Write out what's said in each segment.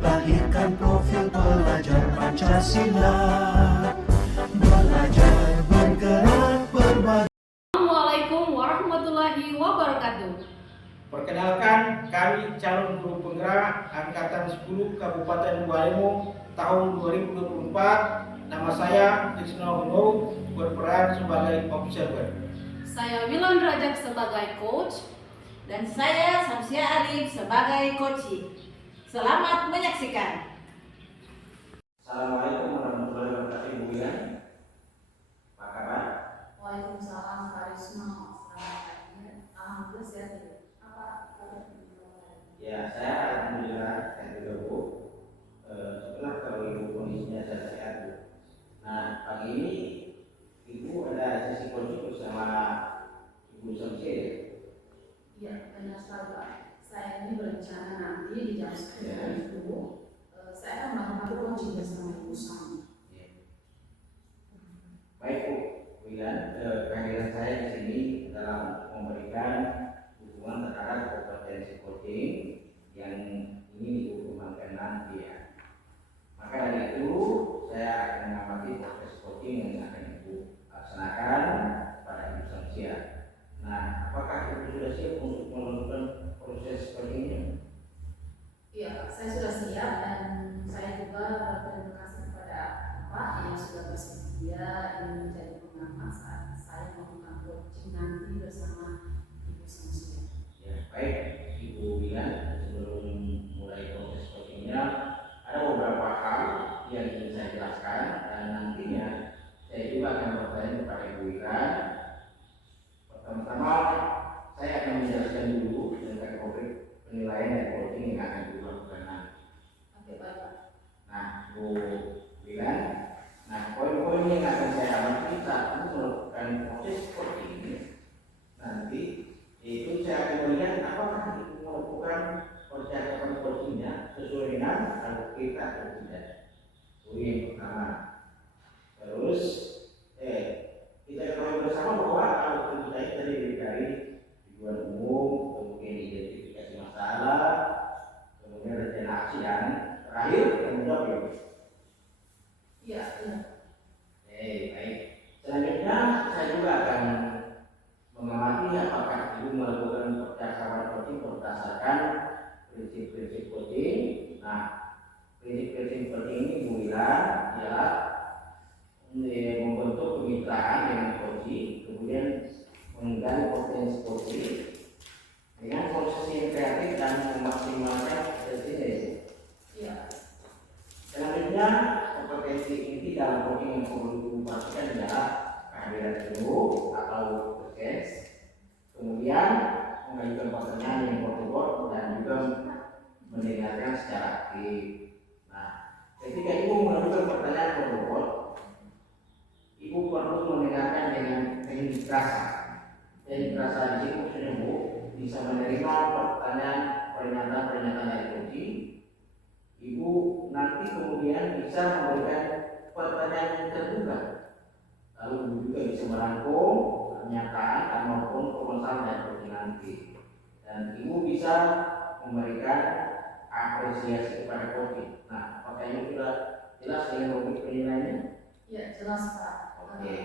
Lahirkan profil pelajar Pancasila, belajar bergerak berbagi. Assalamualaikum warahmatullahi wabarakatuh. Perkenalkan, kami calon guru penggerak Angkatan 10 Kabupaten Bualemo tahun 2024. Nama saya Krishna Huno, berperan sebagai observer. Saya Wilan Rajak sebagai coach. Dan saya Samsia Arif sebagai coach. Selamat menyaksikan. Assalamualaikum warahmatullahi wabarakatuh, Ibu Wilan. Apa kabar? Waalaikumsalam, Pak Risma. Selamat pagi. Alhamdulillah sehat. Apa kabar? Ya, saya alhamdulillah sehat juga, Bu. Setelah kalau Ibu kondisinya sehat, Bu. Nah, pagi ini Ibu ada sesi coaching bersama Ibu Samsia. Ya, benar sekali, Pak. Saya ini berencana nanti di jam 10 itu saya akan melakukan coaching bersama Ibu Sam. Baik, Bu Wilan, kehadiran saya di sini dalam memberikan dukungan terhadap kompetensi coaching yang ingin Ibu kembangkan nanti ya. Maka dari itu saya akan mengamati proses coaching yang akan Ibu laksanakan pada Ibu Samsia. Nah, apakah Ibu sudah siap untuk melakukan proses seperti ini? yang akan dilakukan nanti. Oke, baik Pak. Nah, Bu Wilan, nah poin-poin yang akan saya amati saat ini melakukan proses seperti ini. Nanti itu saya akan melihat apakah itu melakukan percakapan coachingnya sesuai dengan alur kita atau tidak. Itu yang pertama. Terus kita ketahui bersama bahwa alur kita ini terdiri dari tujuan umum, kemudian identifikasi masalah, kemudian rencana aksi, dan terakhir tanggung jawab. Iya, iya. Baik. Selanjutnya saya juga akan mengamati apakah ibu melakukan percakapan coaching berdasarkan prinsip-prinsip coaching. Nah, prinsip-prinsip coaching ini Bu Wilan ialah membentuk kemitraan dengan coaching, kemudian menggali potensi coaching dengan proses yang kreatif dan memaksimalkan potensi. Iya. Selanjutnya, kompetensi inti dalam coaching yang perlu dipastikan adalah kehadiran guru atau presence, kemudian mengajukan pertanyaan yang bertutur dan juga mendengarkan secara aktif. Nah, ketika ibu mengajukan pertanyaan bertutur, ibu perlu mendengarkan dengan teknik rasa. Teknik rasa di sini maksudnya Bu bisa menerima pernyataan dari coaching. Ibu nanti kemudian bisa memberikan pertanyaan yang terbuka. Lalu ibu juga bisa merangkum pernyataan maupun permasalahan dari coaching nanti. Dan ibu bisa memberikan apresiasi kepada coaching. Nah, apakah ini sudah jelas dengan logik penilaiannya? Ya, jelas Pak. Oke.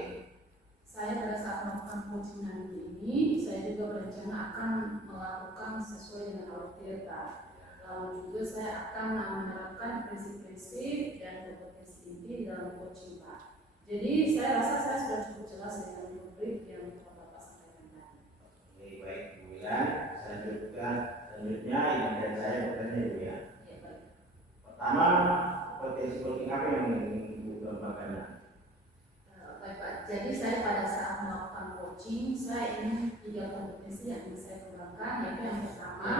Saya pada saat melakukan coaching nanti ini, saya juga berencana akan melakukan sesuai dengan alur kita. Lalu juga saya akan menerapkan prinsip-prinsip dan kompetensi inti di dalam coaching Pak. Jadi saya rasa saya sudah cukup jelas dengan rubrik yang Bapak sampaikan tadi. Oke, baik Bu Wilan. Selanjutnya yang dari saya bertanya Bu ya. Ya, baik. Pertama, potensi coaching apa yang ingin Ibu kembangkan? Baik Pak, jadi saya pada saat melakukan coaching, saya ingin 3 kompetensi yang ingin saya kembangkan, yaitu yang pertama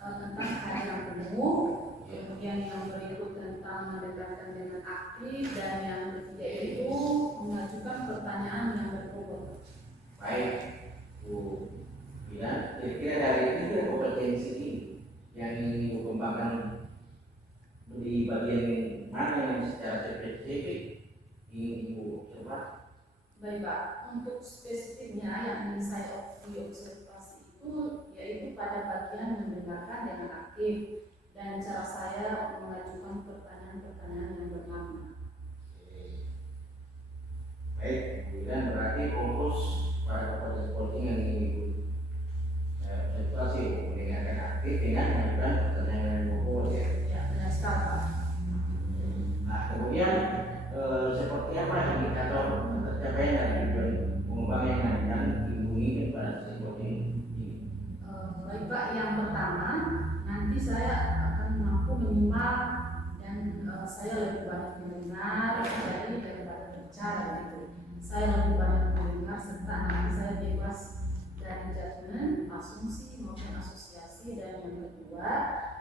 tentang kehadiran umum, kemudian yang berikut tentang mendekatkan dengan aktif, dan yang ketiga itu mengajukan pertanyaan yang berbobot. Baik, Bu Wilan, kira-kira dari 3 kompetensi ini yang ingin Ibu kembangkan di bagian mana yang secara spesifik ingin Ibu coba? Baik Pak, untuk spesifiknya yang ingin saya diobservasi itu yaitu pada bagian mendengarkan dengan aktif dan cara saya mengajukan pertanyaan-pertanyaan yang bermakna. Baik, Bu Wilan, berarti fokus pada kompetensi coaching yang ingin Ibu observasi, mendengarkan aktif dengan mengajukan pertanyaan yang berbobot ya. Ya, benar sekali Pak. Nah, kemudian seperti apa indikator tercapaian dari tujuan pengembangan yang akan diinginkan pada sesuatu ini? Baik Pak, yang pertama nanti saya akan mampu menyimak dan saya lebih banyak mendengar daripada bicara gitu. Saya lebih banyak mendengar serta nanti saya bebas dari judgement, asumsi maupun asosiasi, dan yang kedua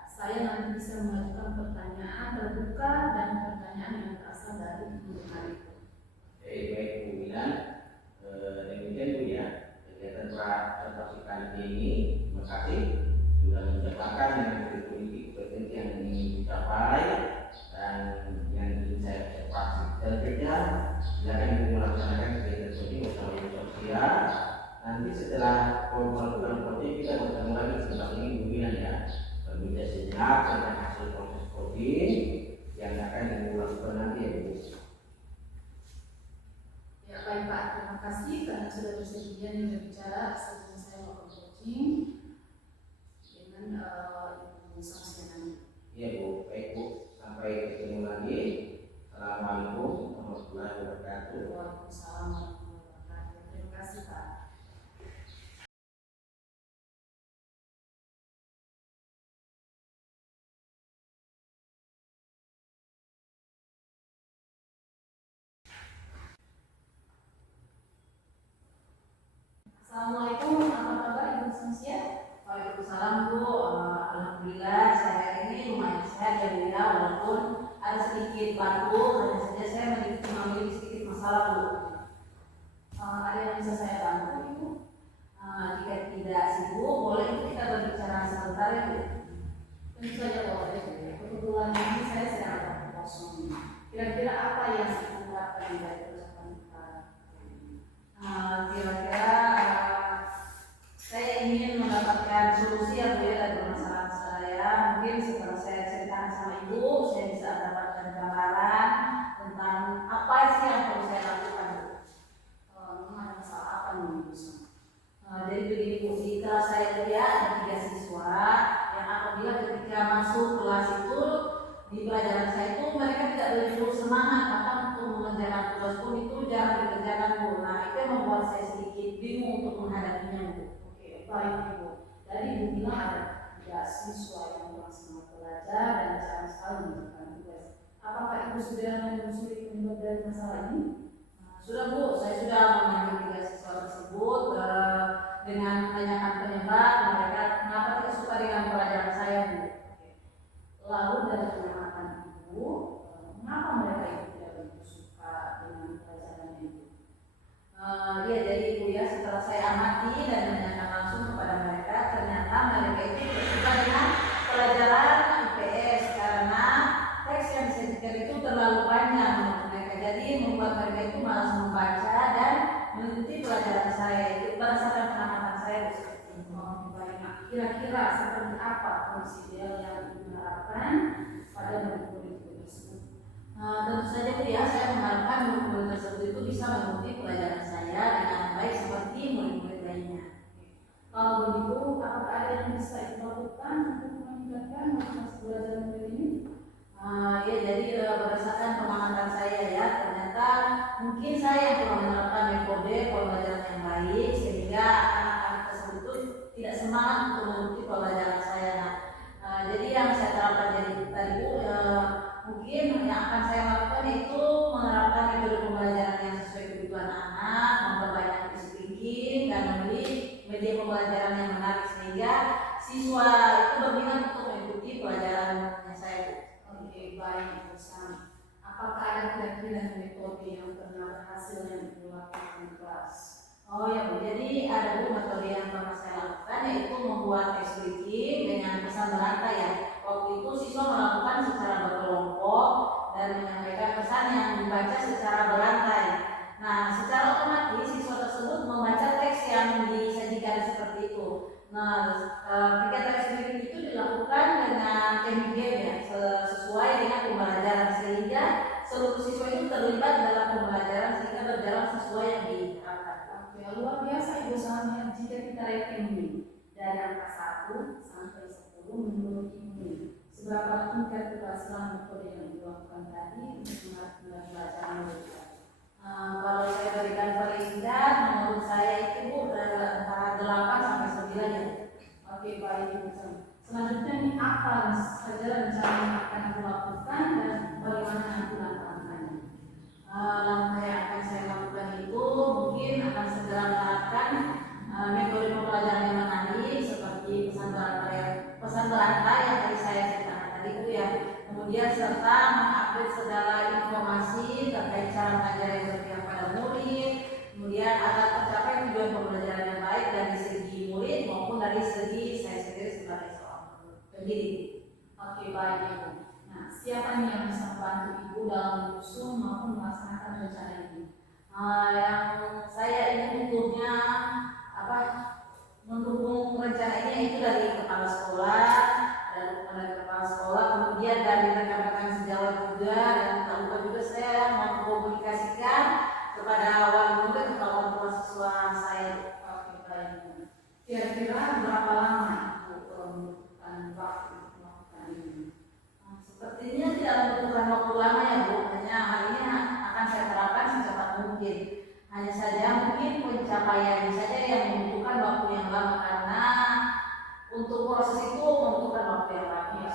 saya nanti bisa mengajukan pertanyaan terbuka dan pertanyaan yang berasal dari pendengar itu. Baik Bu Wilan, demikian Bu ya kegiatan presentasi kali ini. Terima kasih sudah menjabarkan yang memiliki kompetensi yang ingin dicapai dan yang ingin saya observasi. Selanjutnya silakan Ibu melaksanakan kegiatan coaching bersama Ibu Sofia. Nanti setelah melakukan coaching kita bertemu lagi setelah ini Bu Wilan ya. Berbicara sejenak tentang hasil proses coaching yang akan Ibu lakukan nanti ya Bu. Ya baik Pak, terima kasih karena sudah bersedia nih berbicara sebelum saya melakukan coaching dengan Ibu Sofia nanti. Iya Bu, baik Bu. Sampai ketemu lagi. Assalamualaikum warahmatullahi wabarakatuh. Waalaikumsalam warahmatullahi wabarakatuh. Terima kasih Pak. Assalamualaikum, apa kabar Ibu Sofia? Waalaikumsalam Bu, alhamdulillah Bu ya, walaupun ada sedikit baku, hanya saja saya memiliki sedikit masalah Bu. Ada yang bisa saya bantu Ibu? Jika tidak sibuk, boleh kita berbicara sebentar ya Bu. Tentu saja boleh. Kebetulan ini saya sedang ada kosong. Kira-kira apa yang diharapkan dari perusahaan kita? Kira-kira saya ingin mendapatkan solusi ya Bu ya dari permasalahan saya. Mungkin setelah saya ceritakan sama Ibu, saya bisa mendapatkan gambaran tentang apa sih yang perlu saya lakukan Bu. Memang ada masalah apa nih Ibu? Jadi begini Bu, di kelas saya lihat ada 3 siswa yang apabila ketika masuk kelas itu di pelajaran saya itu mereka tidak begitu semangat, bahkan untuk mengerjakan tugas pun itu jarang dikerjakan Bu. Nah itu yang membuat saya sedikit bingung untuk menghadapinya Bu. Oke, baik Ibu. Jadi Ibu bilang ada 3 siswa yang kurang semangat belajar dan jarang sekali mengerjakan tugas. Apakah Ibu sudah menelusuri penyebab dari masalah ini? Sudah Bu, saya sudah memanggil 3 siswa tersebut dengan menanyakan penyebab mereka kenapa tidak suka dengan pelajaran saya Bu. Lalu dari pengamatan Ibu, mengapa mereka itu tidak begitu suka dengan pelajaran itu? Ya jadi Bu ya, setelah saya amati dan menanyakan langsung kepada mereka, ternyata mereka itu tidak suka dengan pelajaran IPS karena teks yang disajikan itu terlalu panjang menurut mereka. Jadi membuat mereka itu malas membaca dan mengikuti pelajaran saya. Itu berdasarkan pengamatan saya Bu, seperti itu. Baik, kira-kira seperti apa kondisi ideal yang diharapkan pada murid-murid tersebut? Tentu saja Bu ya, saya mengharapkan murid-murid tersebut itu bisa mengikuti pelajaran saya dengan baik seperti murid-murid lainnya. Kalau begitu, apakah ada yang bisa dilakukan untuk meningkatkan kualitas belajar murid ini? Ya jadi berdasarkan pengamatan saya ya, ternyata mungkin saya yang kurang menerapkan metode pembelajaran yang baik sehingga anak-anak tersebut itu tidak semangat untuk mengikuti pembelajaran saya. Jadi yang saya terapkan jadi tadi Bu, mungkin yang akan saya lakukan itu menerapkan metode pembelajaran yang sesuai kebutuhan anak, memperbanyak speaking dan memilih media pembelajaran yang menarik sehingga siswa itu berminat untuk mengikuti pelajaran yang saya Bu. Oke, baik, Sam. Apakah ada kira-kira metode yang pernah berhasil yang dilakukan di kelas? Oh ya Bu, jadi ada Bu metode yang pernah saya lakukan yaitu membuat teks speaking dengan pesan berantai ya. Waktu itu siswa melakukan secara berkelompok dan menyampaikan pesan yang dibaca secara berantai. Nah, secara otomatis siswa tersebut membaca teks yang disajikan seperti itu. Nah, kegiatan teks speaking itu dilakukan dengan teknik game ya, sesuai dengan pembelajaran sehingga seluruh siswa itu terlibat dalam pembelajaran sehingga berjalan sesuai yang diharapkan. Oke, luar biasa Ibu Samia. Jika kita ranking dari angka 1 sampai 10 menurut Ibu, seberapa tingkat keberhasilan metode yang dilakukan tadi untuk mengatur pelajaran murid? Kalau saya berikan paling tidak, menurut saya itu Bu antara 8 sampai 9 ya. Oke, baik Ibu Samia. Selanjutnya ini apa saja rencana yang akan dilakukan dan bagaimana nanti langkah-langkahnya? Langkah yang akan saya lakukan itu mungkin akan segera menerapkan metode pembelajaran yang menarik seperti pesan berantai yang tadi saya ceritakan tadi Bu ya. Kemudian serta mengupdate segala informasi terkait cara mengajar yang berpihak pada murid. Kemudian agar tercapai tujuan pembelajaran yang baik dari segi murid maupun dari segi saya sendiri sebagai seorang pendidik. Oke, baik Ibu. Nah, siapa nih yang bisa membantu Ibu dalam menyusun maupun melaksanakan rencana ini? Yang saya ingin untuknya mendukung rencana ini itu dari kepala sekolah, kemudian dari rekan-rekan sejawat juga, dan tak lupa juga saya mengkomunikasikan kepada wali murid atau orang tua siswa saya. Oke, baik. Kira-kira berapa lama Ibu membutuhkan waktu untuk melakukan ini? Sepertinya tidak membutuhkan waktu lama ya Bu, hanya hal ini akan saya terapkan secepat mungkin. Hanya saja mungkin pencapaiannya saja yang membutuhkan waktu yang lama karena untuk proses itu membutuhkan waktu yang lama. Iya,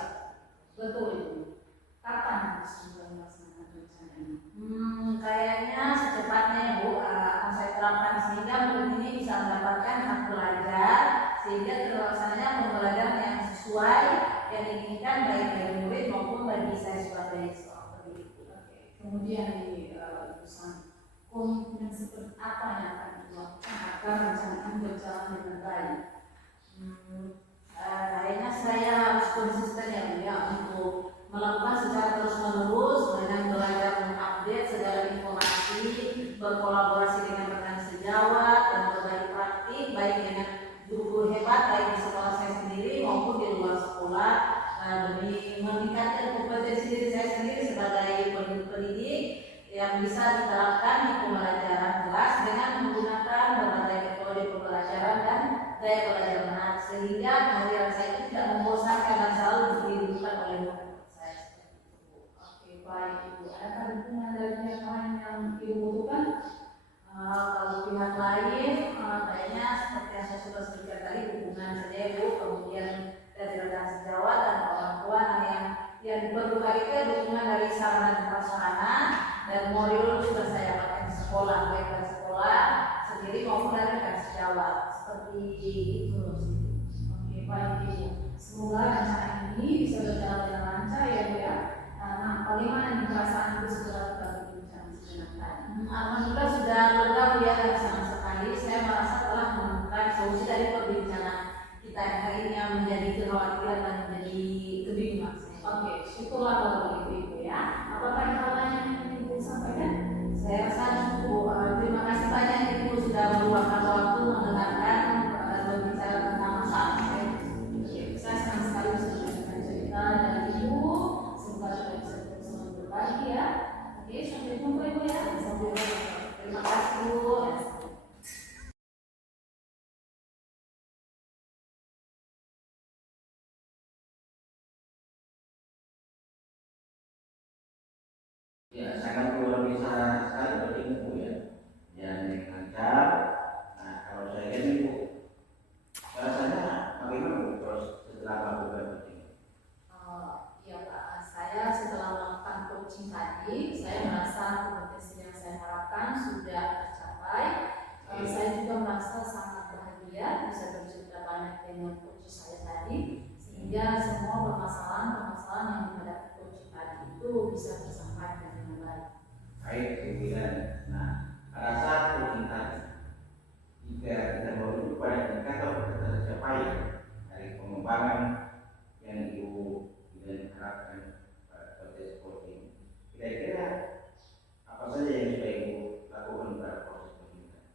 betul Ibu. Kapan bisa melaksanakan rencana ini? Kayaknya secepatnya ya Bu, akan saya terapkan sehingga murid ini bisa mendapatkan hak belajar sehingga terlaksananya pembelajaran yang sesuai yang diinginkan baik dari murid maupun bagi saya sebagai seorang pendidik. Kemudian di urusan komitmen seperti apa yang akan dilakukan agar rencana ini berjalan dengan baik? Kayaknya saya harus konsisten ya Bu ya, untuk melakukan secara terus menerus dengan belajar mengupdate segala informasi, berkolaborasi dengan rekan sejawat dan berbagi praktik baik dengan guru hebat baik di sekolah saya sendiri maupun di luar sekolah, demi meningkatkan kompetensi diri saya sendiri sebagai pendidik yang bisa diterapkan di pembelajaran kelas dengan menggunakan berbagai metode pembelajaran dan gaya belajar menarik sehingga kehadiran saya itu tidak membosankan dan selalu dirindukan oleh murid saya. Oke, baik Ibu. Adakah dukungan dari pihak lain yang Ibu butuhkan? Kalau pihak lain kayaknya seperti yang saya sudah sebutkan tadi, dukungan saja Bu, kemudian dari rekan sejawat dan orang tua. Yang diperlukan itu dukungan dari sarana dan prasarana dan modul sudah saya dapatkan di sekolah, baik dari sekolah sendiri maupun dari rekan sejawat, seperti itu. Oke, baik Ibu. Semoga rencana ini bisa berjalan dengan lancar ya Bu ya. Nah, bagaimana nih perasaan Ibu setelah kita berbincang sejenak tadi? Alhamdulillah sudah lega Bu ya, dan senang sekali saya merasa telah menemukan solusi dari perbincangan kita yang hari ini yang menjadi kekhawatiran dan menjadi kebingungan. Oke, syukurlah kalau begitu Ibu ya. Apakah hal lain yang ingin Ibu sampaikan? Saya rasa cukup. Terima kasih banyak Ibu sudah meluangkan waktu mendengarkan dan berbicara tentang masalah saya. Saya senang sekali bisa mendengarkan cerita dari Ibu. Semoga kita bisa terus berbagi ya. Oke, sampai jumpa Ibu ya. Sampai jumpa. Terima kasih Bu. Ya, sangat luar biasa sekali penting Bu ya. Dan yang lancar. Nah, kalau saya kan Ibu, rasanya bagaimana Bu terus setelah melakukan penting? Ya Pak, saya setelah melakukan coaching tadi, saya merasa kompetensi yang saya harapkan sudah tercapai. Saya juga merasa sangat bahagia bisa bercerita banyak dengan coach saya tadi, sehingga semua permasalahan yang dihadapi coach tadi itu bisa tersampaikan dengan baik. Baik, kemudian, nah, pada saat coaching tadi, jika kita merujuk pada indikator tercapai dari pengembangan yang Ibu harapkan pada proses coaching, kira-kira apa saja yang sudah Ibu lakukan pada proses coaching tadi?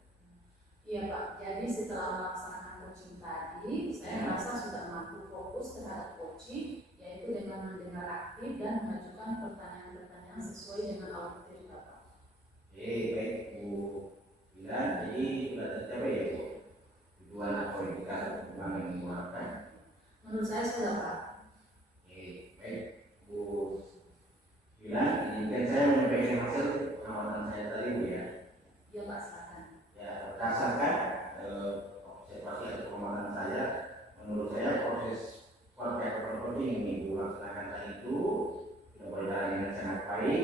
Iya Pak, jadi setelah melaksanakan coaching tadi, saya merasa sudah mampu fokus terhadap coaching, yaitu dengan mendengar aktif dan mengajukan pertanyaan-pertanyaan sesuai dengan auditor Bapak. Baik Bu bilang, jadi sudah tercapai ya Bu tujuan atau indikator perkembangan yang Ibu harapkan? Menurut saya sudah Pak. Baik Bu bilang, izinkan saya menyampaikan hasil pengamatan saya tadi Bu ya. Iya Pak, silakan. Ya, berdasarkan observasi atau pengamatan saya, menurut saya proses coaching yang Ibu laksanakan tadi itu sudah berjalan dengan sangat baik,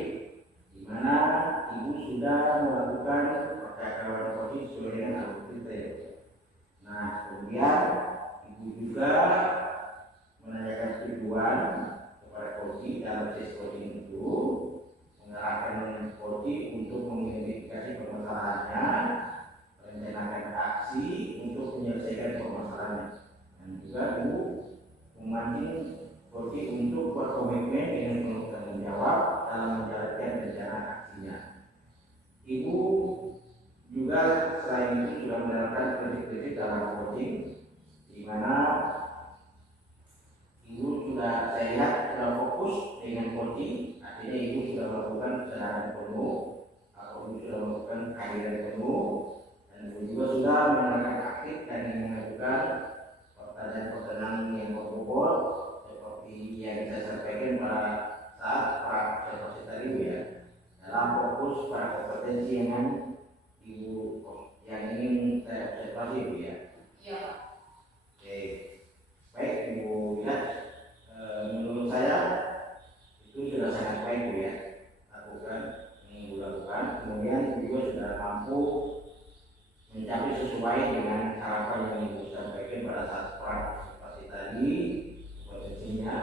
di mana Ibu sudah melakukan percakapan coaching sesuai dengan algoritma. Nah, kemudian Ibu juga menanyakan tujuan kepada coaching dalam proses coaching itu, mengarahkan coaching untuk mengidentifikasi permasalahannya, merencanakan aksi untuk menyelesaikan permasalahannya, dan juga Ibu memancing coaching untuk berkomitmen dengan penuh tanggung jawab dalam menjalankan rencana aksinya. Ibu juga selain itu sudah menerapkan prinsip-prinsip dalam coaching, di mana Ibu sudah, saya lihat sudah fokus dengan coaching, artinya Ibu sudah melakukan kesadaran penuh, atau Ibu sudah melakukan kehadiran penuh, dan Ibu juga sudah menerapkan aktif dan mengajukan pertanyaan-pertanyaan yang berbobot seperti yang saya sampaikan pada saat observasi tadi Bu ya, dalam fokus pada kompetensi yang Ibu yang ingin saya observasi Bu ya. Iya Pak. Baik Ibu lihat, menurut saya itu sudah sangat baik Bu ya, lakukan yang Ibu lakukan. Kemudian Ibu juga sudah mampu mencapai sesuai dengan harapan yang Ibu sampaikan pada saat partisipasi tadi, potensinya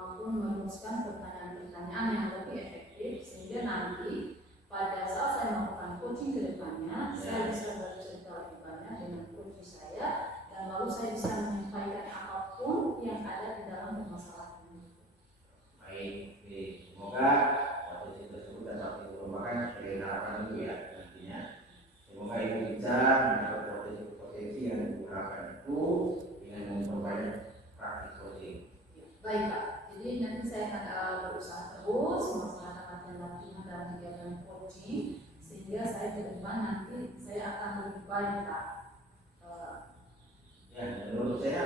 maupun merumuskan pertanyaan-pertanyaan yang lebih efektif sehingga nanti pada saat saya melakukan coaching ke depannya saya bisa bercerita lebih banyak dengan coach saya dan lalu saya bisa menyampaikan apapun yang ada di dalam permasalahan ini. Baik, semoga potensi tersebut dapat dikembangkan sebagai harapan itu ya nantinya. Semoga itu bisa mendapat potensi-potensi yang diharapkan itu dengan memperbanyak praktik coaching. Baik Pak, jadi nanti saya akan berusaha terus melaksanakan latihan dan kegiatan coaching sehingga saya ke depan nanti saya akan lebih baik Pak. Ya, menurut saya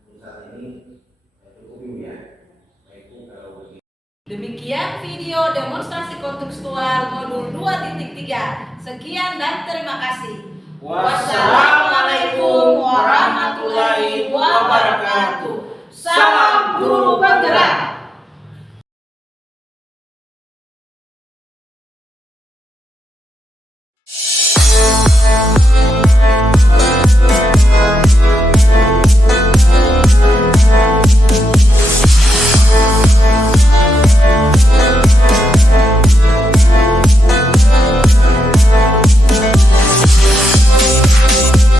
untuk saat ini cukup ya. Baik Bu, kalau begitu. Demikian video demonstrasi kontekstual modul 2.3. Sekian dan terima kasih. Wassalamualaikum warahmatullahi wabarakatuh.